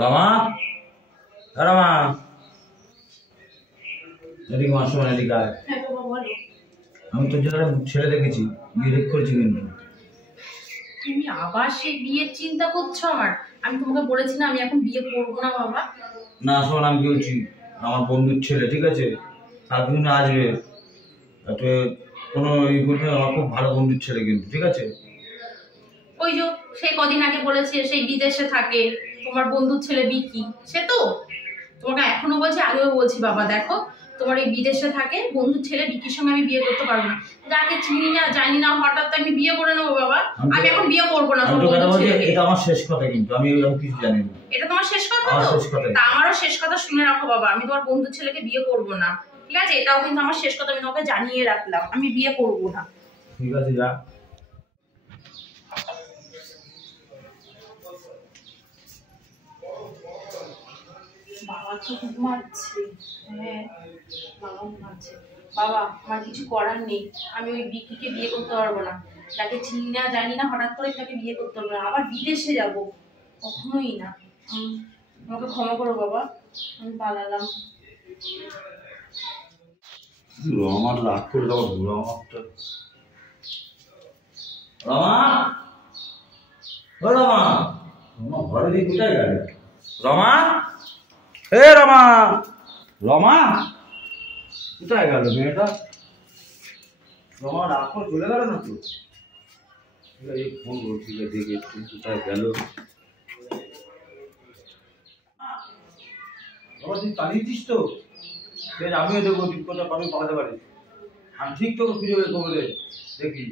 রমা, রমা, এদিকে মাসো মানে এদিকে আয়। আমি তোর জন্য ছেলে দেখেছি, বিয়ে ঠিক করেছি কিন্তু। তুমি আবার সেই বিয়ের চিন্তা করছো আমার? আমি তোমাকে বলেছি না আমি এখন বিয়ে করবো না বাবা। না শোন, আমি বলছি আমার বন্ধুর ছেলে, ঠিক আছে, কালকে আসবে, কোনো ই করবে, আমার খুব ভালো বন্ধুর ছেলে কিন্তু, ঠিক আছে। ওই যে সেই কদিন আগে বলেছে সেই বিদেশে থাকে তোমার বন্ধুর ছেলে বিকি, সে তো তোমাকে এখনো বলছি, আগেও বলছি বাবা দেখো তোমার এই বিদেশে থাকে বন্ধুর ছেলে বিকির সঙ্গে আমি বিয়ে করতে পারবো না। যাকে চিনি না জানি না হঠাৎ আমি বিয়ে করে নেবো বাবা। আমি এখন বিয়ে করবো না। এটা আমার শেষ কথা, কিন্তু আমি কিছু জানি না। এটা তোমার শেষ কথা? তা আমারও শেষ কথা শুনে রাখো বাবা, আমি তোমার বন্ধুর ছেলেকে বিয়ে করবো না, ঠিক আছে? এটাও কিন্তু আমার শেষ কথা, আমি তোমাকে জানিয়ে রাখলাম আমি বিয়ে করবো না। ঠিক আছে, যা। বাবা তো ঘুমাচ্ছে। হ্যাঁ বাবা ঘুমাচ্ছে। বাবা আমার কিছু করার নেই, আমি ওই বিকিকে বিয়ে করতে পারবো না। তাকে চিনি না জানি না হঠাৎ করে তাকে বিয়ে করতে পারবো না। আবার বিদেশে যাব কখনোই না। আমাকে ক্ষমা করো বাবা, আমি পালালাম। আমার রাগ করে দেওয়া বুড়ো আমারটা। রমা, ও রমা, রমা ঘরে দিয়ে কোথায় গেল? রমা, এ রমা, রমা কোথায় গেল মেয়েটা? রমা রাগ করে চলে গেল না তো? ঠিক আছে ফোন করো, ঠিক আছে দেখে কোথায় গেল। রমা তুই পালিয়েছিস তো? আমিও দেখবো তুই কোথায় পাবি, পালাতে পারিস। আমি ঠিক তোকে খুঁজে বের করবো রে, দেখি।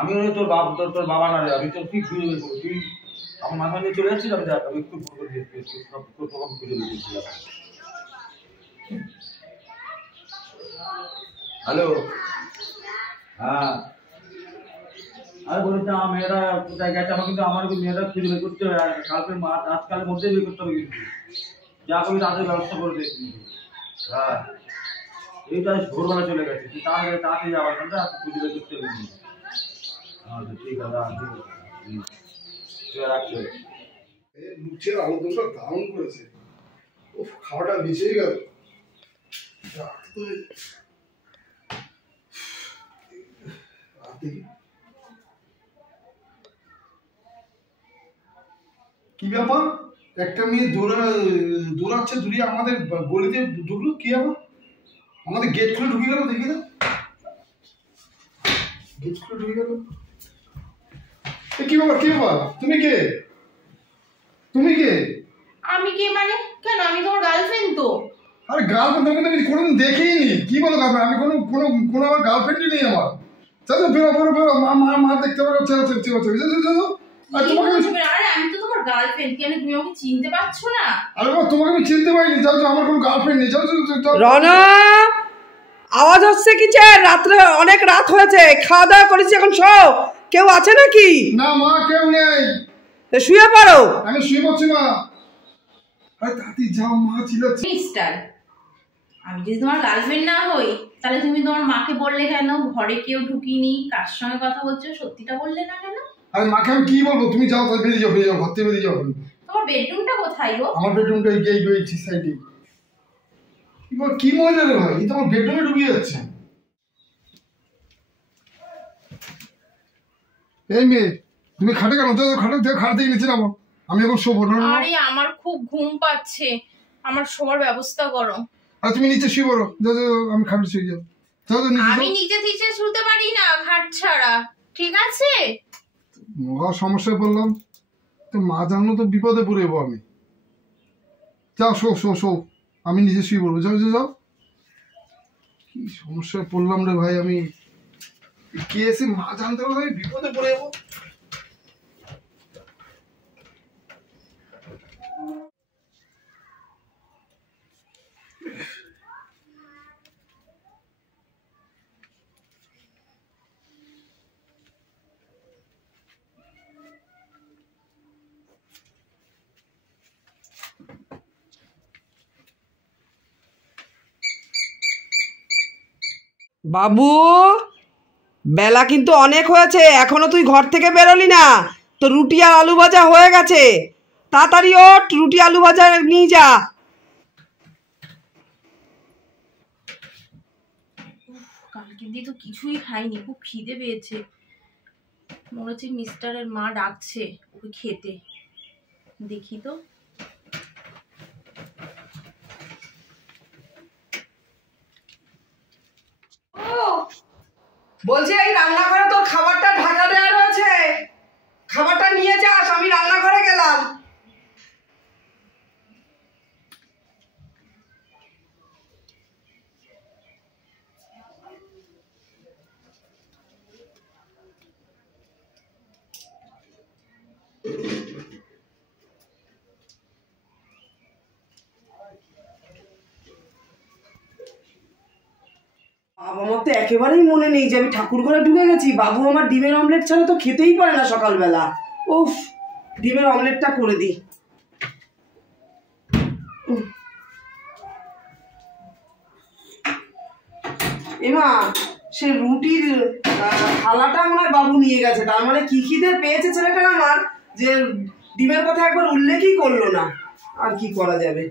আমি তোর বাবা না রে, আমি তো ঠিক খুঁজে বের করবো। তুই আমার মাথা নিয়ে চলে যাচ্ছিস, আমি দেখ আমি একটু ফোন করে খুঁজে বের করছিলাম। হ্যালো, হ্যাঁ, আরে বলিস না আমার মেয়েরা কোথায় গেছে, আমার কিন্তু মেয়েরা খুঁজে বের করতে হবে, আজকালের মধ্যেই বের করতে হবে কিন্তু। যা করবি তাদের ব্যবস্থা করে দে কিন্তু। হ্যাঁ, এইটা ভোরবেলা চলে গেছে, তুই তাড়াতাড়ি যাওয়ার কথা, খুঁজে বের করতে হবে কিন্তু। আচ্ছা ঠিক আছে, ঠিক আছে, রাখছো। লুচির আলুদমটা দারুণ করেছে। ও খাওয়াটা মিশেই গেল। কি ব্যাপার, একটা মেয়ে দৌড়াচ্ছে দূরিয়ে আমাদের গলিতে ঢুকলো, কি ব্যাপার? আমাদের গেট খুলে ঢুকে গেল, দেখি না গেট খুলে ঢুকে গেল। কি ব্যাপার, কি ব্যাপার? তুমি কে? তুমি কে? আমি কে মানে? কেন আমি তোমার গার্লফ্রেন্ড তো। আরে গার্লফ্রেন্ড তোমাকে আমি কোনোদিন দেখিনি। কি বলো গার্লফ্রেন্ড? আমি কোনো আমার গার্লফ্রেন্ডই নেই আমার। চলো বেরো বেরো বেরো, মা দেখতে পারো, চলো চলো চলো চলো চলো। আরে আমি তো তোমার গার্লফ্রেন্ড, কেন তুমি আমাকে চিনতে পারছো না? আরে বাবা তোমাকে আমি চিনতে পারিনি, যাও যাও, আমার কোনো গার্লফ্রেন্ড নেই, চলো চলো চলো। রনা, আওয়াজ হচ্ছে কিসের? রাত্রে অনেক রাত হয়েছে, খাওয়া দাওয়া করেছি, এখন শো। কেউ আছে নাকি? না মা, কেউ নেই। শুয়ে পড়ো। আমি শুয়ে পড়ছি মা। আরে তাড়াতাড়ি যাও, মা চিল্লাচ্ছে। মিস্টার, আমি যদি তোমার গার্লফ্রেন্ড না হই তাহলে তুমি তোমার মাকে বললে কেন ঘরে কেউ ঢুকিনি, কার সঙ্গে কথা বলছো সত্যিটা বললে না কেন? আরে মাকে আমি কি বলবো? তুমি যাও, তাহলে বেরিয়ে যাও, বেরিয়ে যাও, ঘর থেকে বেরিয়ে যাও। তোমার বেডরুমটা কোথায় গো? আমার বেডরুমটা এই ঠিক সাইডে। কি মহিলা রে ভাই, এই তো আমার বেডরুমে ঢুকিয়ে যাচ্ছে। এই মেয়ে, তুমি খাটে কেন? খাট থেকে নিচে নামো, আমি এখন শোবো। আরে আমার খুব ঘুম পাচ্ছে, আমার শোয়ার ব্যবস্থা করো। আর তুমি নিচে শুয়ে পড়ো, আমি খাটে শুয়ে যাও। আমি নিচে থেকে শুতে পারি না খাট ছাড়া, ঠিক আছে? মহা সমস্যায় পড়লাম তো, মা জানলো তো বিপদে পড়ে যাবো আমি। যাও শো শো শো, আমি নিচে শুয়ে পড়বো, যাও যাও যাও। কি সমস্যায় পড়লাম রে ভাই আমি, কে এসে মা জানতে পারলে আমি বিপদে পড়ে যাবো। বাবু, বেলা কিন্তু অনেক হয়েছে, এখনো তুই ঘর থেকে বেরোলি না। তো রুটি আর আলু ভাজা হয়ে গেছে, তাড়াতাড়ি ওঠ, রুটি আলু ভাজা নিয়ে যা। কালকে দিয়ে তো কিছুই খাইনি, খুব খিদে পেয়েছে। মনে হচ্ছে মিস্টারের মা ডাকছে ওকে খেতে। দেখি তো। বলছি এই রান্নাঘরে তোর খাবারটা ঢাকা দেওয়া রয়েছে, খাবারটা নিয়ে যাস। আমি রান্নাঘরে গেলাম। আমার তো একেবারেই মনে নেই যে আমি ঠাকুর ঘরে ঢুকে গেছি। বাবু আমার ডিমের অমলেট ছাড়া তো খেতেই পারে না সকালবেলা। উফ, ডিমের অমলেটটা করে দিই। এমা, সে রুটির থালাটা মনে হয় বাবু নিয়ে গেছে। তার মানে কি খিদে পেয়েছে ছেলেটার আমার, যে ডিমের কথা একবার উল্লেখই করলো না। আর কি করা যাবে।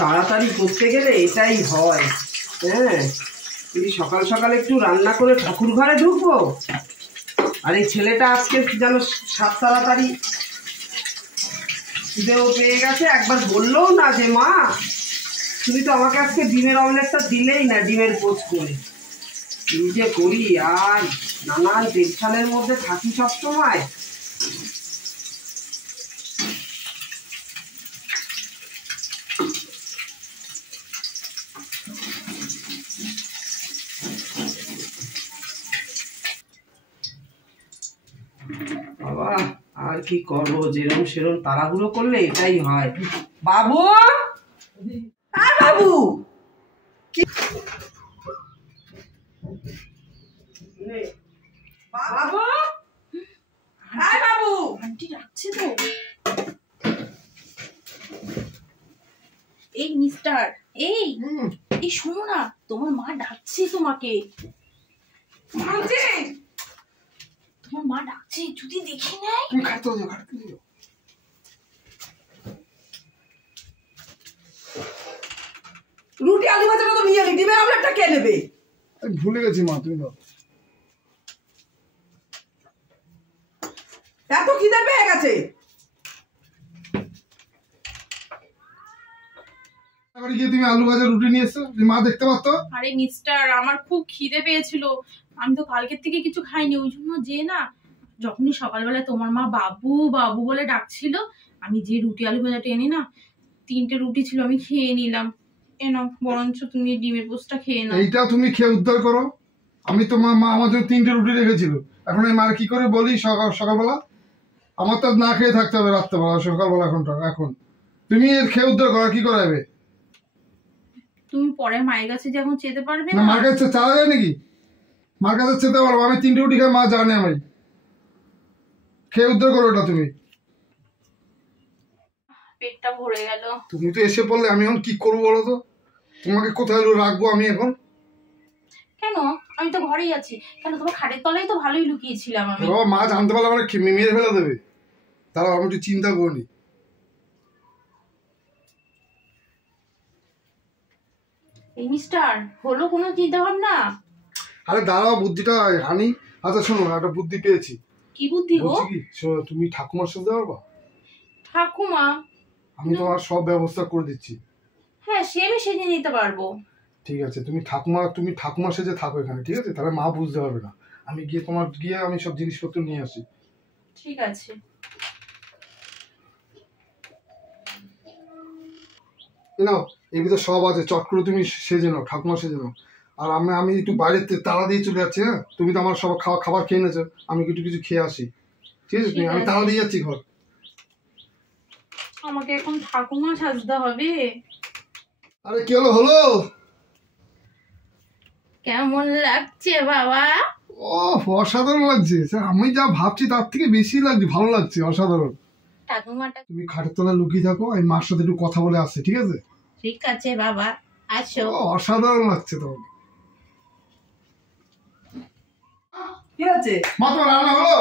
তাড়াতাড়ি করতে গেলে এটাই হয়। হ্যাঁ, যদি সকাল সকাল একটু রান্না করে ঠাকুর ঘরে ঢুকবো। আর এই ছেলেটা আজকে যেন 7 তাড়াতাড়ি খিদেও পেয়ে গেছে। একবার বললেও না যে মা তুমি তো আমাকে আজকে ডিমের অমলেটটা দিলেই না, ডিমের পোচ করে। নিজে করি আর নানান টেনশনের মধ্যে থাকি সবসময়। বাবা আর কি করবো, যেরকম সেরকম তাড়াহুড়ো করলে এটাই হয়। বাবু, আর বাবু কি বাবু, আর বাবু, আন্টি ডাকছে তো। এই মিস্টার, এই এই শোনো না, তোমার মা ডাকছে তোমাকে। মানছি। তোমার মা ডাকছে, যদি দেখি নাই। তুমি খাইতে দিও, খাইতে দিও। রুটি আলু ভাজাটা তো নিয়ে এলি, ডিমের অমলেটটা কে নেবে? আমি ভুলে গেছি মা, তুমি দাও। এত খিদে পেয়ে গেছে। গিয়ে তুমি আলু ভাজা রুটি নিয়ে এসছো, মা দেখতে পারতো। আরে মিস্টার, আমার খুব খিদে পেয়েছিল। আমি তো কালকের থেকে কিছু খাইনি, ওই জন্য যে না, যখনই সকালবেলা তোমার মা বাবু বাবু বলে ডাকছিল, আমি যে রুটি আলু ভাজাটা এনে না, 3টে রুটি ছিল, আমি খেয়ে নিলাম। এনো, বরঞ্চ তুমি ডিমের পোস্টটা খেয়ে নাও। এইটা তুমি খেয়ে উদ্ধার করো। আমি তো মা আমার জন্য 3টে রুটি রেখেছিল। এখন এই মার কি করে বলি সকালবেলা? আমার তো না খেয়ে থাকতে হবে রাত্রেবেলা, সকালবেলা এখন তুমি এর খেয়ে উদ্ধার করো, কি করাবে? তুমি পরে মায়ের কাছে যে এখন যেতে পারবে না, না। মার কাছে চাওয়া যায় নাকি? মার কাছে যেতে পারবো? আমি 3টে রুটি খাই, মা জানে আমি। খেয়ে উদ্ধার করো এটা তুমি। পেটটা ভরে গেল। তুমি তো এসে পড়লে, আমি এখন কি করবো বলো তো? তোমাকে কোথায় রাখবো আমি এখন? কেন? আমি তো ঘরেই আছি। কেন, তোমার খাটের তলায় তো ভালোই লুকিয়েছিলাম আমি। বাবা, মা জানতে পারলে আমার মেরে ফেলে দেবে। তারাও আমি একটু চিন্তা করিনি। এই মিস্টার, হলো কোনো চিন্তা ভাবনা? আরে দাঁড়াও, বুদ্ধিটা আনি। আচ্ছা শোনো, একটা বুদ্ধি পেয়েছি। কি বুদ্ধি গো? বলছি কি, তুমি ঠাকুমার সাথে পারবা? ঠাকুমা? আমি তোমার সব ব্যবস্থা করে দিচ্ছি। হ্যাঁ, সে আমি সেজে নিতে পারবো। ঠিক আছে, তুমি ঠাকুমা সেজে থাকো এখানে, ঠিক আছে? তাহলে মা বুঝতে পারবে না। আমি গিয়ে আমি সব জিনিসপত্র নিয়ে আসি। ঠিক আছে। নাও, এর ভিতরে সব আছে, চট করে তুমি সেজে নাও, ঠাকুমা সেজে নাও। আর আমি একটু বাইরে তাড়া দিয়ে চলে যাচ্ছি। হ্যাঁ, তুমি তো আমার সব খাবার খেয়ে নিয়েছো, আমি একটু কিছু খেয়ে আসি, ঠিক আছে? আমি তাড়া দিয়ে যাচ্ছি ঘর। আমাকে এখন ঠাকুমা সাজতে হবে? আরে কি হলো? কেমন লাগছে বাবা? ও অসাধারণ লাগছে স্যার, আমি যা ভাবছি তার থেকে বেশি লাগছে, ভালো লাগছে, অসাধারণ। ঠাকুমাটা তুমি খাটের তলায় লুকিয়ে থাকো, আমি মার সাথে একটু কথা বলে আসছি, ঠিক আছে? ঠিক আছে বাবা, আসো। অসাধারণ লাগছে তোমাকে। কি আছে মা তোমার রান্না হলো?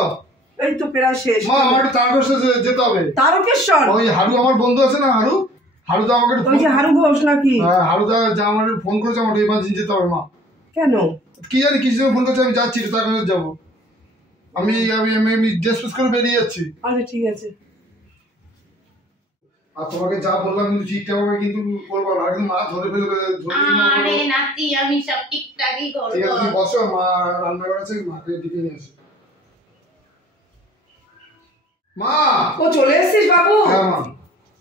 এই তো প্রায় শেষ। মা আমার একটু তারকেশ্বর যেতে হবে। তারকেশ্বর? ওই হারু আমার বন্ধু আছে না, হারু তো আমাকে ওই যে হারু ঘোষ নাকি? হ্যাঁ, হারু দা যা আমার ফোন করেছে, আমার ইমার্জেন্সি যেতে হবে মা। কেন? কি জানি কিছু ফোন করছে, আমি যাচ্ছি তারকেশ্বর যাবো। আমি ড্রেস ফ্রেস করে বেরিয়ে যাচ্ছি। আচ্ছা ঠিক আছে। আর তোমাকে যা বললাম কিন্তু ঠিকঠাক ভাবে কিন্তু করবো না, কিন্তু মা ধরে ফেলবে। আরে নাতি, আমি সব ঠিকঠাকই ঠিক আছে, করবো। তুমি বসো, মা রান্না করেছে, মাকে ডেকে নিয়ে আসো। মা! ও চলে এসেছিস বাবু? হ্যাঁ মা।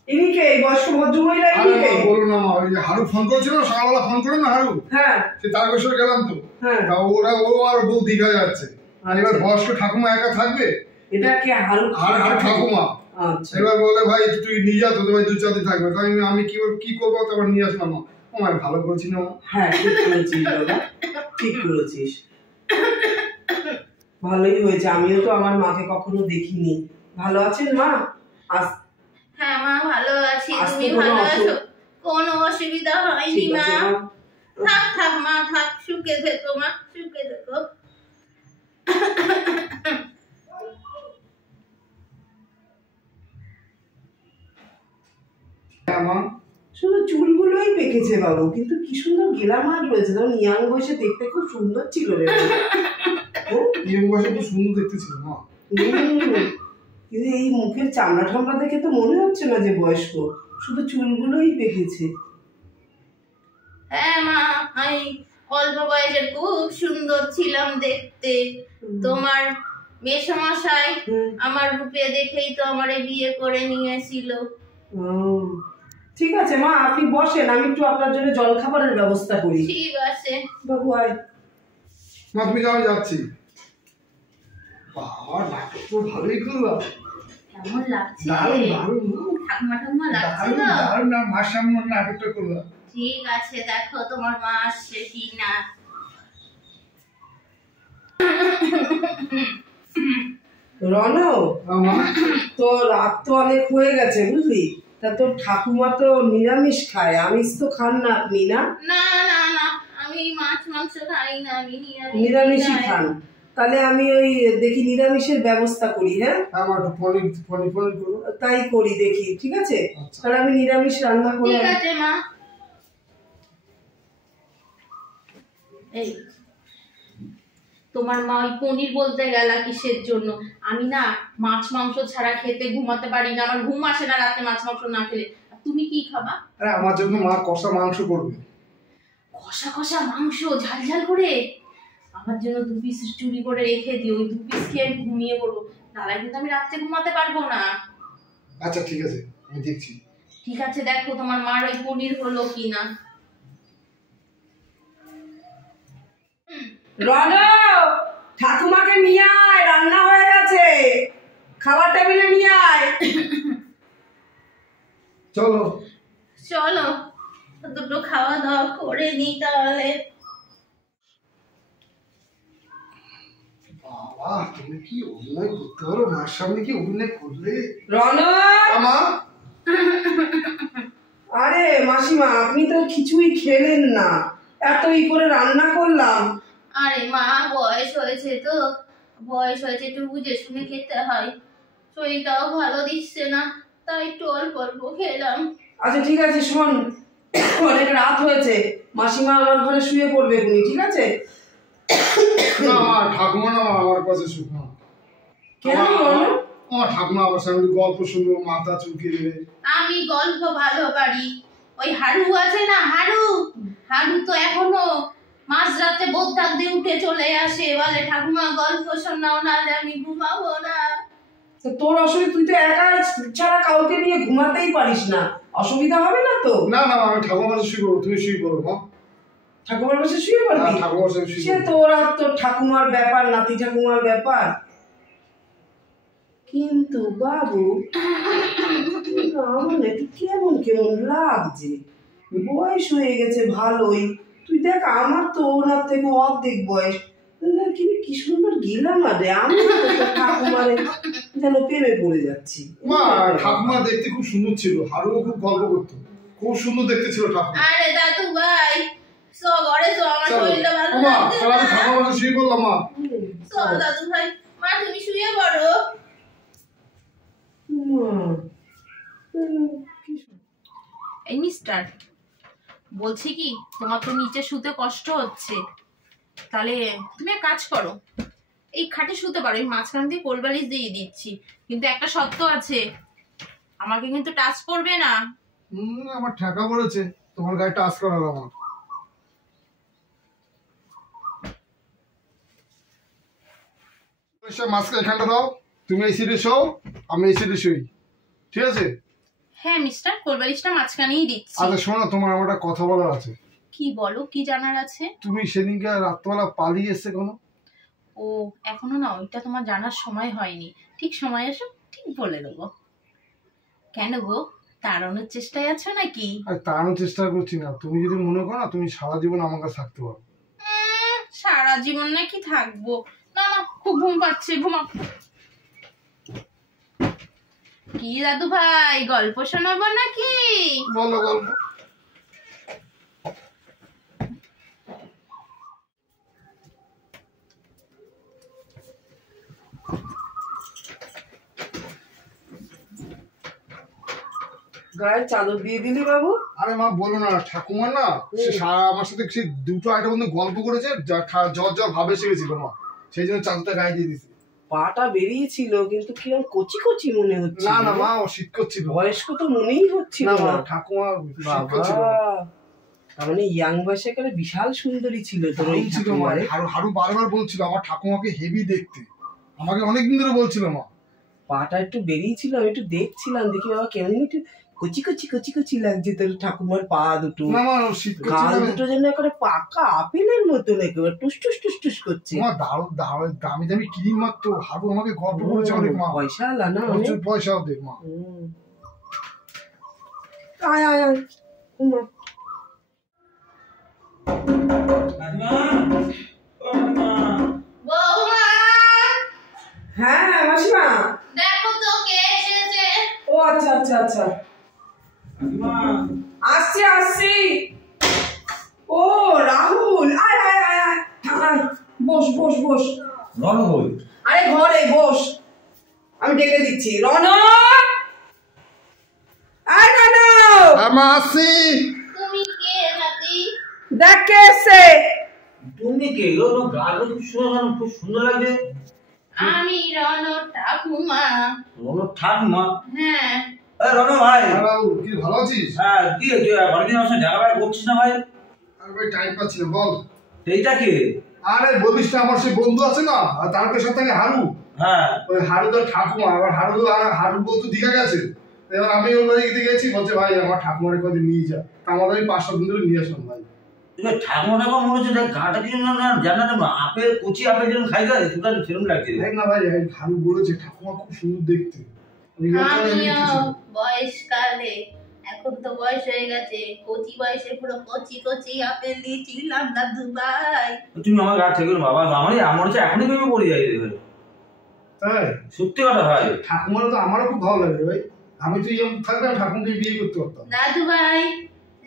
ইনি কে? এই বয়স্ক ভদ্রমহিলা আরে ইনি কে? মা বলো না মা, ওই যে হারু ফোন করেছিল না, সকালবেলা ফোন করে না হারু, হ্যাঁ সে তারকেশ্বর গেলাম তো। হ্যাঁ। তা ও আর বউ দীঘা যাচ্ছে। এবার বয়স্ক ঠাকুমা একা থাকবে, এটা কে? হারু? আর ঠাকুমা। আচ্ছা। এবার বলে ভাই তুই নিয়ে যা, তোদের ভাই 2-4 দিন থাকবে। তাই আমি কি করবো, তারপর নিয়ে আসলাম। মা আমার ভালো করেছি না মা? হ্যাঁ ঠিক করেছিস বাবা, ঠিক করেছিস, ভালোই হয়েছে। আমিও তো আমার মাকে কখনো দেখিনি। ভালো আছেন মা? হ্যাঁ মা, ভালো আছি। আজকে তুমি কোনো ভালো আছো? কোনো অসুবিধা হয়নি ঠিক মা? আছে মা। থাক মা, থাক, সুখে থেকো মা, সুখে থেকো। হ্যাঁ মা। শুধু চুলগুলোই পেকেছে বাবু, কিন্তু কি সুন্দর গেলামাট রয়েছে। তখন ইয়াং বয়সে দেখতে খুব সুন্দর ছিল রে। ইয়ং বয়সে খুব সুন্দর দেখতে ছিল মা। কিন্তু এই মুখের চামড়া ঠামড়া দেখে তো মনে হচ্ছে না যে বয়স্ক, শুধু চুলগুলোই পেকেছে। হ্যাঁ মা, আমি অল্প বয়সে খুব সুন্দর ছিলাম দেখতে। তোমার মেসমশাই আমার রূপে দেখেই তো আমারে বিয়ে করে নিয়েছিল। ঠিক আছে মা, আপনি বসেন, আমি একটু আপনার জন্য জল খাবারের ব্যবস্থা করি। ঠিক আছে বাবু আয়। মা তুমি যাও, যাচ্ছি। বাবা নাটক তো ভালোই করলাম। কেমন লাগছে? দারুণ দারুণ ঠাকুমা লাগছে দারুণ তো? দারুণ না, মার সামনে নাটকটা করলাম। ঠিক আছে, দেখো তোমার মা আসছে কি না। রনো, তো রাত তো অনেক হয়ে গেছে বুঝলি, তা তোর ঠাকুমা তো নিরামিষ খায়, আমিষ তো খান না আপনি? না না না না, আমি মাছ মাংস খাই না, আমি নিরামিষই খান। তাহলে আমি ওই দেখি নিরামিষের ব্যবস্থা করি। হ্যাঁ আমার পনির পনির পনির করবো, তাই করি দেখি। ঠিক আছে, আচ্ছা। তাহলে আমি নিরামিষ রান্না ঠিক করলাম। আছে মা। এই তোমার মা ওই পনির বলতে গেল কিসের জন্য? আমি না মাছ মাংস ছাড়া খেতে ঘুমাতে পারি না, আমার ঘুম আসে না রাতে মাছ মাংস না খেলে। তুমি কি খাবা? আরে আমার জন্য মা কষা মাংস করবে। কষা কষা মাংস ঝাল ঝাল করে? আমার জন্য 2 পিস চুরি করে রেখে দিও, ওই 2 পিস খেয়ে আমি ঘুমিয়ে পড়বো, নাহলে কিন্তু আমি রাত্রে ঘুমাতে পারবো না। আচ্ছা ঠিক আছে, আমি দেখছি। ঠিক আছে, দেখো তোমার মার ওই পনির হলো কিনা। রনো, ঠাকুমাকে নিয়ে আয়, রান্না হয়ে গেছে, খাবার টেবিলে নিয়ে আয়। চলো চলো দুটো খাওয়া দাওয়া করে নি তাহলে। বাবা তুমি কি অভিনয় করতে পারো, মার সামনে কি অভিনয় করলে। রনো, মা! আরে মাসিমা, আপনি তো কিছুই খেলেন না, এতই করে রান্না করলাম। আরে মা, বয়স হয়েছে তো, একটু বুঝে শুনে খেতে হয়। শরীরটাও ভালো দিচ্ছে না, তাই একটু অল্প অল্প খেলাম। আচ্ছা ঠিক আছে, শোন, অনেক রাত হয়েছে, মাসিমা আমার ঘরে শুয়ে পড়বে এখনই। ঠিক আছে? না আমার ঠাকুমা না আমার কাছে সুখ না। কেন বলো? আমার ঠাকুমা আমার সামনে গল্প শুনবো, মাথা চুলকিয়ে দেবে। আমি গল্প ভালো পারি। ওই হারু আছে না, হারু তো এখনো মাঝরাতে বোধ দিয়ে উঠে চলে আসে, বলে ঠাকুমা গল্প শোনাও, নাহলে আমি ঘুমাবো না। তো তোর অসুবিধা, তুই তো একা ছাড়া কাউকে নিয়ে ঘুমাতেই পারিস না, অসুবিধা হবে না তো? না না আমি ঠাকুমার কাছে শুয়ে পড়বো, তুমি শুয়ে পড়ো। মা ঠাকুমার কাছে শুয়ে পড়বি? ঠাকুমার কাছে শুয়ে সে পড়বো। তোর আর তোর ঠাকুমার ব্যাপার, নাতি ঠাকুমার ব্যাপার। কিন্তু বাবু আমার একটু কেমন কেমন লাগছে, বয়স হয়ে গেছে ভালোই, তুই দেখ আমার তো ওনার থেকে অর্ধেক বয়স, কিন্তু কি সুন্দর গিলাম আরে আমি ঠাকুমারে যেন প্রেমে পড়ে যাচ্ছি। মা ঠাকুমা দেখতে খুব সুন্দর ছিল, হারুও খুব গল্প করতো, খুব সুন্দর দেখতে ছিল ঠাকুমা। আরে দাদু ভাই সো ঘরে সো, আমার শরীরটা ভালো মা লাগছে চল আমি না। ঠাকুমার কাছে শুয়ে পড়লাম। মা সো দাদু ভাই, মা তুমি শুয়ে পড়ো। এই মিস্টার, বলছি কি তোমার তো নিচে শুতে কষ্ট হচ্ছে, তাহলে তুমি এক কাজ করো, এই খাটে শুতে পারো, এই মাঝখান দিয়ে কোল বালিশ দিয়ে দিচ্ছি, কিন্তু একটা শর্ত আছে, আমাকে কিন্তু টাচ করবে না। আমার ঠেকা পড়েছে, তোমার গায়ে টাচ করার আমার। মাস্ক এখানটা দাও, তুমি এই সিটে শো, আমি এই সিটে শুই, ঠিক আছে? হ্যাঁ মিস্টার, কোল বালিশটা মাঝখানেই দিচ্ছি। আচ্ছা শোনো, তোমার আমার একটা কথা বলার আছে। কি বলো, কি জানার আছে? তুমি সেদিনকে রাত্রবেলা পালিয়ে এসছে কোনো? ও এখনো না, ওইটা তোমার জানার সময় হয়নি, ঠিক সময় এসে ঠিক বলে দেবো। কেন গো, তাড়ানোর চেষ্টায় আছো নাকি? আর তাড়ানোর চেষ্টা করছি না, তুমি যদি মনে করো না তুমি সারা জীবন আমার কাছে থাকতে পারো। সারা জীবন নাকি থাকবো? না না, খুব ঘুম পাচ্ছে, ঘুমা। কি দাদু ভাই, গল্প শোনাবো নাকি? বলো গল্প। গায়ে চাদর দিয়ে দিলি বাবু? আরে মা বলো না, ঠাকুমা না সে আমার সাথে সে দুটো আইটা বন্ধু গল্প করেছে, জ্বর জ্বর ভাবে এসে গেছিল মা, সেই জন্য চাদরটা গায়ে দিয়ে দিয়েছে। পাটা বেরিয়েছিল কিন্তু কিরকম কচি কচি মনে হচ্ছে। না না মা, ও শীত করছিল। বয়স্ক তো মনেই হচ্ছিল না মা, না। ঠাকুমা শীত বাবা, করছিল। তার মানে ইয়াং বয়সে একেবারে বিশাল সুন্দরী ছিল তোর ওই ছিল মা, ঠাকুমারে। হারু বারবার বলছিল আমার ঠাকুমাকে হেভি দেখতে, আমাকে অনেকদিন ধরে বলছিল মা। পাটা একটু বেরিয়েছিল, আমি একটু দেখছিলাম, দেখি বাবা কেমন একটু কচি কচি কচি কচি লাগছে তোর ঠাকুমার পা দুটো। না মা, ও শীত গাল করছিল। দুটো যেন একেবারে পাকা আপেলের মতন একেবারে টুস টুস টুস টুস করছে। মা দামি দামি ক্রিম মারতো, হারু আমাকে গল্প করেছে অনেক মা। পয়সা আলা না প্রচুর পয়সাও দেখ মা। আয় আয় আয় উমা। বৌমা, হ্যাঁ মাসিমা, দেখো তো কে এসেছে। ও আচ্ছা আচ্ছা আচ্ছা, আসছি আসছি। ও রাহুল, আয় আয় আয় আয় আয়, বস বস বস। রণবই আরে ঘরে বস, আমি ডেকে দিচ্ছি। রণ, আয় রণ, মা আসছি। তুমি কে নাতি? দেখ কে এসছে। তুমি কে গো? গানটা খুব সুন্দর, খুব সুন্দর লাগে। আমি রণ ঠাকুমা। রণ ঠাকুমা? হ্যাঁ। রণ ভাই, রাহুল, কি ভালো আছিস? হ্যাঁ কি অনেকদিন আমার সাথে দেখা বাইরে করছিস না ভাই? আরে ভাই টাইম পাচ্ছি না, বল। এইটা কে? আরে বলিস না, আমার সেই বন্ধু আছে না, আর তার পেছন থেকে হারু, হ্যাঁ ওই হারু তোর ঠাকুমা। আবার হারু বউ তো দীঘা গেছে, এবার আমি ওর বাড়িতে গেছি, বলছে ভাই আমার ঠাকুমার কদিন নিয়ে যা। আমাদের ওই 5-7 দিন ধরে নিয়ে আসলাম ভাই। তুমি ঠাকুমাটা মনে হচ্ছে গাটা কি না জানা না, আপেল কচি আপেল যেরকম খাই যায় সেটা সেরকম লাগছে। দেখ না ভাই, হারু বলেছে ঠাকুমা খুব সুন্দর দেখতে। আমিও বয়সকালে, এখন তো বয়স হয়ে গেছে, কচি বয়সে পুরো কচি কচি আপেল দিয়েছিলাম দাদু ভাই। তুমি আমার গা থেকে বাবা, আমার আমার হচ্ছে এখনই প্রেমে পড়ে যাই ভাই, তাই সত্যি কথা ভাই। ঠাকুমার তো আমারও খুব ভালো লাগে ভাই, আমি তো ইয়ং থাকতাম ঠাকুমাকে বিয়ে করতে পারতাম। দাদু ভাই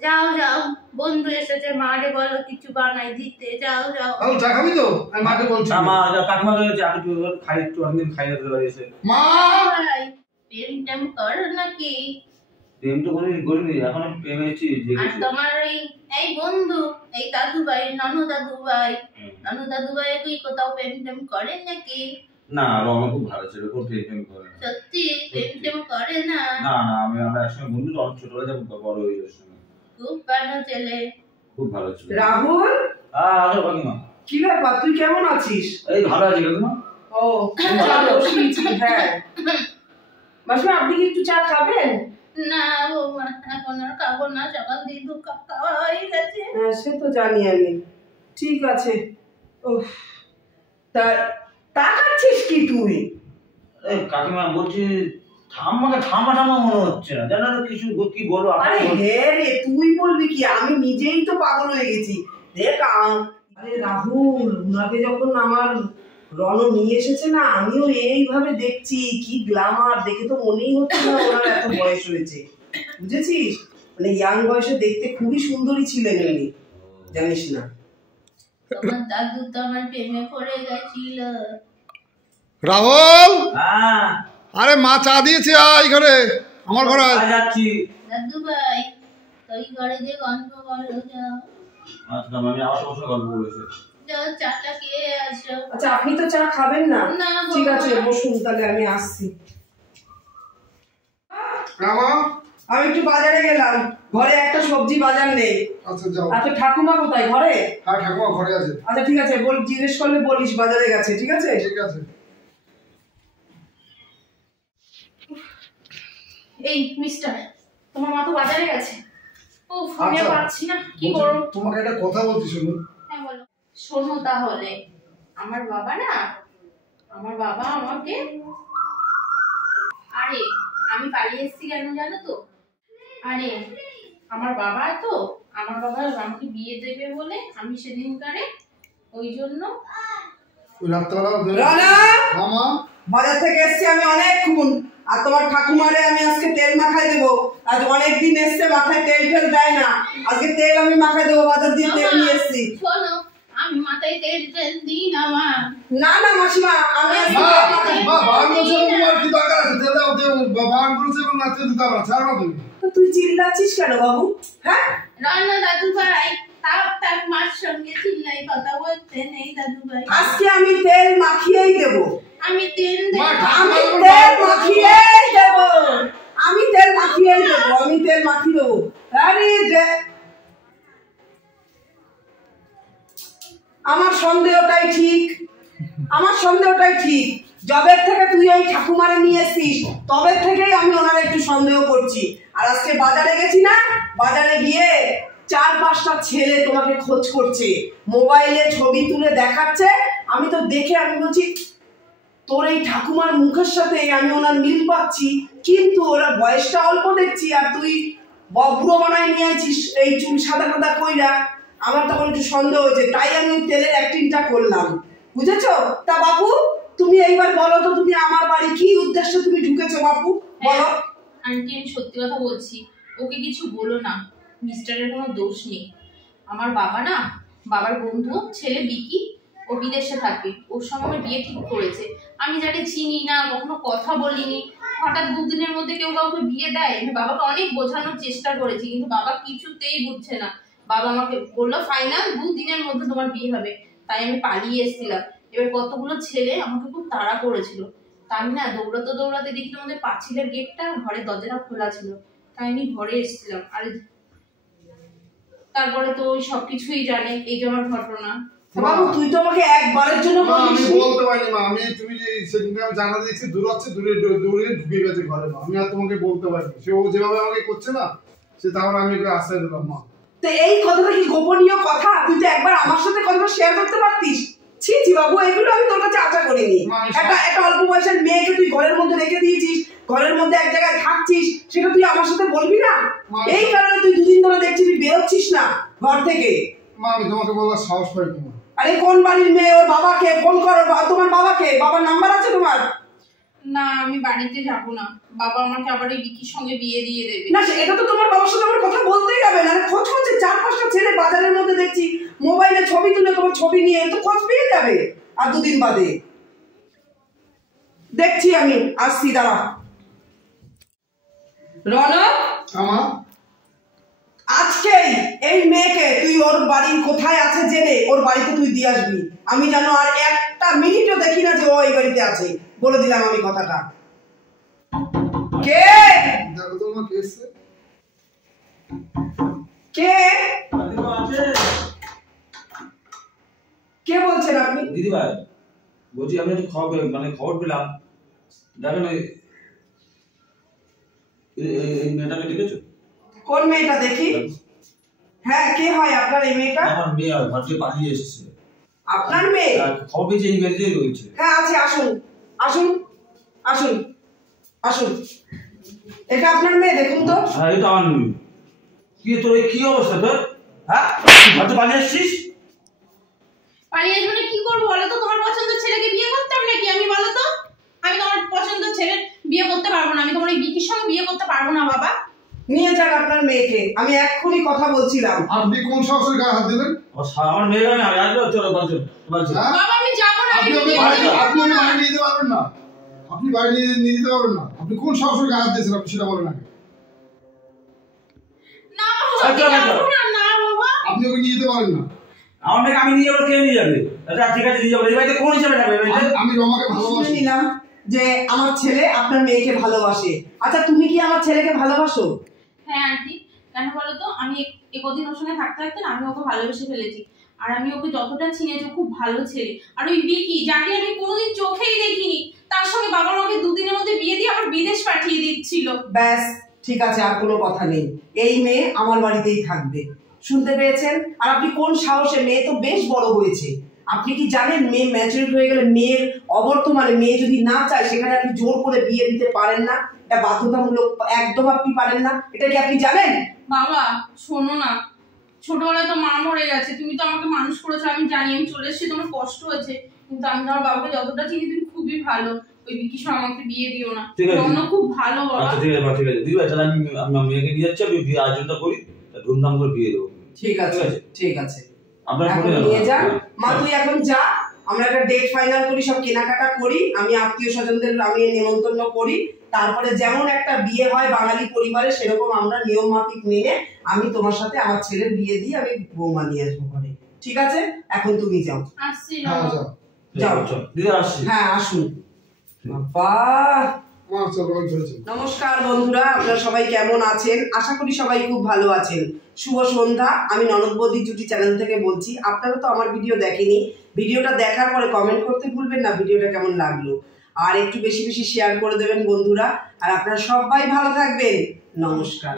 যাও যাও, বন্ধু এসেছে, মারে বলো কিছু বানাই দিতে, যাও যাও। তাহলে চা খাবি তো? আমি মাকে বলছি। মা কাকিমা একটু খাই, একটু অনেকদিন খাই না তোর এসে। মা ভাই প্রেম টেম করো নাকি? প্রেম তো কোনোদিন করিনি, এখন প্রেম হয়েছি। আর তোমার এই বন্ধু, এই দাদু ভাই, নানু দাদু ভাই, নানু দাদু ভাই কি কোথাও প্রেম টেম করেন নাকি? না, আমার খুব ভালো ছিল, কোন প্রেম করে না। সত্যি প্রেম টেম করে না? না না, আমরা একসঙ্গে বন্ধু, অনেক ছোটবেলা যাবো বড় হয়ে যাওয়ার সময়। খুব ভালো ছেলে। খুব ভালো ছিল। রাহুল, আসো কাকিমা। কি ব্যাপার, তুই কেমন আছিস? এই ভালো আছি কাকিমা। ও চা বসিয়েছি। হ্যাঁ মাসিমা, আপনি কি একটু চা খাবেন? না বৌমা, এখন আর খাবো না, সকাল দিয়ে 2 কাপ খাওয়া হয়ে গেছে। হ্যাঁ সে তো জানি আমি। ঠিক আছে। উফ, তা তাকাচ্ছিস কি তুই? এই কাকিমা বলছি, ঠাম্মাকে ঠাম্মা মনে হচ্ছে না, জানো না কিছু কি বলবো। আরে হ্যাঁ রে, তুই বলবি কি, আমি নিজেই তো পাগল হয়ে গেছি। দেখ আরে রাহুল, উনাকে যখন আমার রণ নিয়ে এসেছে না, আমিও এইভাবে দেখছি, কি গ্ল্যামার, দেখে তো মনেই হচ্ছে না ওনার এত বয়স হয়েছে, বুঝেছিস? মানে ইয়াং বয়সে দেখতে খুবই সুন্দরী ছিলেন উনি, জানিস না? তোমার দাদু তো আমার প্রেমে পড়ে গেছিল। রাহুল, হ্যাঁ আরে মা চা দিয়েছে, আয় ঘরে, আমার ঘরে আয়। যাচ্ছি। দাদু ভাই, ওই ঘরে যে গল্প করো যাও। আচ্ছা আমি আবার তোমার সাথে গল্প করেছি। যাও চাটা খেয়ে আসো। আচ্ছা, আপনি তো চা খাবেন না? না, ঠিক আছে, বসুন, তাহলে আমি আসছি। রামা, আমি একটু বাজারে গেলাম, ঘরে একটা সবজি বাজার নেই। আচ্ছা যাও। আচ্ছা, ঠাকুমা কোথায়? ঘরে? হ্যাঁ ঠাকুমা ঘরে আছে। আচ্ছা ঠিক আছে, জিজ্ঞেস করলে বলিস বাজারে গেছে, ঠিক আছে? ঠিক আছে। এই মিস্টার, তোমার মা তো বাজারে গেছে। ও ফোনে আচ্ছা, পাচ্ছি না, কি করব? তোমাকে একটা কথা বলছি, শুনুন। হ্যাঁ বলো। শোনো তাহলে, আমার বাবা আমাকে, আরে আমি পালিয়ে এসেছি কেন জানো তো? আরে আমার বাবা আমাকে বিয়ে দেবে বলে আমি সেদিনকারে ওই জন্য। ওই রাত্রবেলা রানা, মামা, বাজার থেকে এসছি আমি অনেকক্ষণ, আর তোমার ঠাকুমারে আমি আজকে তেল মাখাই দেবো। আজ অনেকদিন এসছে, মাথায় তেল টেল দেয় না, আজকে তেল আমি মাখাই দেবো, বাজার দিয়ে তেল নিয়ে এসছি। শোনো, আমি মাথায় তেল দিই না মা। না না মাসিমা, আমি বাবান বলছে তোমার কি দরকার আছে? তেল দাও, বাবান বলছে এবং নাচতে দিতে হবে না, ছাড়ো না তুমি। তুই চিল্লাচ্ছিস কেন বাবু? হ্যাঁ, রান্না দাদু ভাই, তার মার সঙ্গে চিল্লাই কথা বলতে নেই দাদু ভাই। আজকে আমি তেল মাখিয়েই দেবো, আমি তেল দেব, আমি তেল মাখিয়েই দেবো, আমি তেল মাখিয়েই দেবো, আমি তেল মাখিয়ে দেবো। আরে আমার সন্দেহটাই ঠিক, জবের থেকে তুই ওই ঠাকুমারে নিয়ে এসছিস, তবে থেকেই আমি ওনার একটু সন্দেহ করছি। আর আজকে বাজারে গেছি না, বাজারে গিয়ে 4-5টা ছেলে তোমাকে খোঁজ করছে, মোবাইলে ছবি তুলে দেখাচ্ছে, আমি তো দেখে আমি বলছি তোর এই ঠাকুমার মুখের সাথে আমি ওনার মিল পাচ্ছি, কিন্তু ওরা বয়সটা অল্প দেখছি, আর তুই বুড়ো বানায় নিয়ে আছিস এই চুল সাদা সাদা কইরা। আমার তখন একটু সন্দেহ হয়েছে, তাই আমি ওই তেলের অ্যাক্টিংটা করলাম, বুঝেছো? তা বাপু, তুমি এইবার বলো তো, তুমি আমার বাড়ি কি উদ্দেশ্যে তুমি ঢুকেছো বাপু, বলো। আন্টি আমি সত্যি কথা বলছি, ওকে কিছু বলো না, মিস্টারের কোনো দোষ নেই। আমার বাবার বন্ধু ছেলে বিকি, ও বিদেশে থাকে, ওর সঙ্গে আমার বিয়ে ঠিক করেছে। আমি যাকে চিনি না, কখনো কথা বলিনি, হঠাৎ দুদিনের মধ্যে কেউ কাউকে বিয়ে দেয়। আমি বাবাকে অনেক বোঝানোর চেষ্টা করেছি, কিন্তু বাবা কিছুতেই বুঝছে না। বাবা আমাকে বললো ফাইনাল 2 দিনের মধ্যে তোমার বিয়ে হবে, তাই আমি পালিয়ে এসেছিলাম। এবার কতগুলো ছেলে আমাকে খুব তাড়া করেছিল, তাই আমি না দৌড়াতে দেখি আমাদের পাঁচিলের গেটটা, ঘরের দরজাটা খোলা ছিল, তাই আমি ঘরে এসেছিলাম। আর তারপরে তো ওই সবকিছুই জানে, এই যে আমার ঘটনা। বাবু তুই তো আমাকে একবারের জন্য আমি বলিস বলতে পারিনি মা, আমি তুমি যে সেদিনকে আমি জানা দিয়েছি দূর হচ্ছে, দূরে ঢুকে গেছে ঘরে মা, আমি আর তোমাকে বলতে পারিনি। সে ও যেভাবে আমাকে করছে না, সে তাহলে আমি একটু আশ্রয় দিলাম মা। তো এই কথাটা কি গোপনীয় কথা? তুই তো একবার আমার সাথে কথাটা শেয়ার করতে পারতিস। ছি বাবু, এগুলো আমি তোর কাছে আশা করিনি। একটা অল্প বয়সের মেয়েকে তুই ঘরের মধ্যে রেখে দিয়েছিস, ঘরের মধ্যে এক জায়গায় থাকছিস, সেটা তুই আমার সাথে বলবি না? এই কারণে তুই 2 দিন ধরে দেখছি তুই বেরোচ্ছিস না ঘর থেকে। মা আমি তোমাকে বলার সাহস পাইনি মা। আরে কোন বাড়ির মেয়ে? ওর বাবাকে ফোন করো, তোমার বাবাকে, বাবার নাম্বার আছে তোমার? না আমি বাড়িতে যাব না, বাবা আমাকে আবার এই বিকির সঙ্গে বিয়ে দিয়ে দেবে। না এটা তো তোমার বাবার সাথে আমার কথা বলতেই হবে না। খোঁজ করছে 4-5টা ছেলে বাজারের মধ্যে দেখছি, মোবাইলে ছবি তুলে তোমার ছবি নিয়ে, তো খোঁজ পেয়ে যাবে। আর 2 দিন বাদে দেখছি, আমি আসছি, দাঁড়া। রনক, আমার আজকেই এই মেয়েকে তুই ওর বাড়ি কোথায় আছে জেনে ওর বাড়িতে তুই দিয়ে আসবি। আমি যেন আর একটা মিনিটও দেখি না যে ও এই বাড়িতে আছে, বলে দিলাম আমি কথাটা। কে? দেখো তো মা কে এসছে। কে? আছে কে বলছেন আপনি? দিদি ভাই, বলছি আমি একটু খবর পেলাম, দেখেন এই মেয়েটাকে দেখেছো? কোন মেয়েটা দেখি? হ্যাঁ, কে হয় আপনার এই মেয়েটা? আমার মেয়ে ঘর থেকে পালিয়ে এসেছে। আপনার মেয়ে? খবর পেয়েছি এই বাড়িতেই রয়েছে। হ্যাঁ আছে, আসুন আসুন আসুন আসুন। এটা আপনার মেয়ে, দেখুন তো। হ্যাঁ এটা আমার মেয়ে। কি তোর কি অবস্থা তোর? হ্যাঁ ঘর থেকে পালিয়ে এসেছিস? পালিয়ে আসবে না, কি করবো বলো তো? তোমার পছন্দের ছেলেকে বিয়ে করতাম নাকি আমি, বলো তো? আমি তোমার পছন্দের ছেলে বিয়ে করতে পারবো না, আমি তোমার এই বিকির সঙ্গে বিয়ে করতে পারবো না বাবা। নিয়ে যান আপনার মেয়েকে, আমি এক্ষুনি কথা বলছিলাম। আপনি কোন সাহসের গায়ে হাত দিলেন? আমার মেয়ের আমি আসবে, চলো বলছো বলছো। হ্যাঁ? বাবা আমি যাবো না, আমি আপনি ওকে বিয়ে বাড়ি করবো না। আপনি ওকে বাড়ি নিয়ে যেতে পারবেন না। আপনি বাড়ি নিয়ে যেতে পারবেন না। আপনি কোন সাহসের গায়ে হাত দিয়েছেন আপনি সেটা বলেন আগে। না বাবা, আমি যাবো না, না বাবা। আপনি ওকে নিয়ে যেতে পারেন না। আমার মেয়েকে আমি নিয়ে যাবো, কে নিয়ে যাবে? আচ্ছা ঠিক আছে নিয়ে যাবো। এই বাড়িতে কোন হিসাবে যাবে? আমি রমাকে শুনে ভালোবাসি। নিলাম যে আমার ছেলে আপনার মেয়েকে ভালোবাসে। আচ্ছা তুমি কি আমার ছেলেকে ভালোবাসো? হ্যাঁ আন্টি, কেন বলো তো? আমি একদিন ওর সঙ্গে থাকতে থাকতে না আমি ওকে ভালোবেসে ফেলেছি। আর আমি ওকে যতটা চিনেছি খুব ভালো ছেলে। আর ওই বিকি, যাকে আমি কোনোদিন চোখেই দেখিনি, তার সঙ্গে বাবা মাকে দুদিনের মধ্যে বিয়ে দিয়ে আবার বিদেশ পাঠিয়ে দিচ্ছিল। ব্যাস ঠিক আছে, আর কোনো কথা নেই। এই মেয়ে আমার বাড়িতেই থাকবে, শুনতে পেয়েছেন? আর আপনি কোন সাহসে? মেয়ে তো বেশ বড় হয়েছে। আপনি কি জানেন মেয়ে ম্যাচুরিট হয়ে গেলে মেয়ের অবর্তমানে মেয়ে যদি না চায় সেখানে আপনি জোর করে বিয়ে দিতে পারেন না, এটা বাধ্যতামূলক, একদম আপনি পারেন না। এটা কি আপনি জানেন? বাবা শোনো না, ছোটবেলায় তো মা মরে গেছে, তুমি তো আমাকে মানুষ করেছো, আমি জানি, আমি চলে এসেছি, তোমার কষ্ট হয়েছে, কিন্তু আমি তোমার বাবাকে যতটা চিনি তুমি খুবই ভালো। ওই বিকির সঙ্গে আমাকে বিয়ে দিও না, ঠিক আছে। অন্য খুব ভালো বাবা। আচ্ছা ঠিক আছে ঠিক আছে দিদি ভাই, তাহলে আমি আমার মেয়েকে নিয়ে যাচ্ছি, আমি বিয়ে আয়োজনটা করি, ধুমধাম করে বিয়ে দেবো। ঠিক আছে ঠিক আছে, আপনার এখন ফোনে নিয়ে যান। মা তুই এখন যা, আমরা একটা ডেট ফাইনাল করি, সব কেনাকাটা করি, আমি আত্মীয় স্বজনদের আমি নেমন্তন্ন করি, তারপরে যেমন একটা বিয়ে হয় বাঙালি পরিবারে সেরকম আমরা নিয়ম মাফিক মেনে আমি তোমার সাথে আমার ছেলের বিয়ে দিয়ে আমি বৌমা নিয়ে আসবো ঘরে। ঠিক আছে, এখন তুমি যাও। আসছি না হ্যাঁ যাও। যাও। দিদি আসছি। হ্যাা আসুন। বাবা নমস্কার বন্ধুরা, আপনারা সবাই কেমন আছেন? আশা করি সবাই খুব ভালো আছেন। শুভ সন্ধ্যা, আমি ননদ বৌদি জুটি চ্যানেল থেকে বলছি। আপনারা তো আমার ভিডিও দেখেনি, ভিডিওটা দেখার পরে কমেন্ট করতে ভুলবেন না ভিডিওটা কেমন লাগলো, আর একটু বেশি বেশি শেয়ার করে দেবেন বন্ধুরা। আর আপনারা সবাই ভালো থাকবেন। নমস্কার।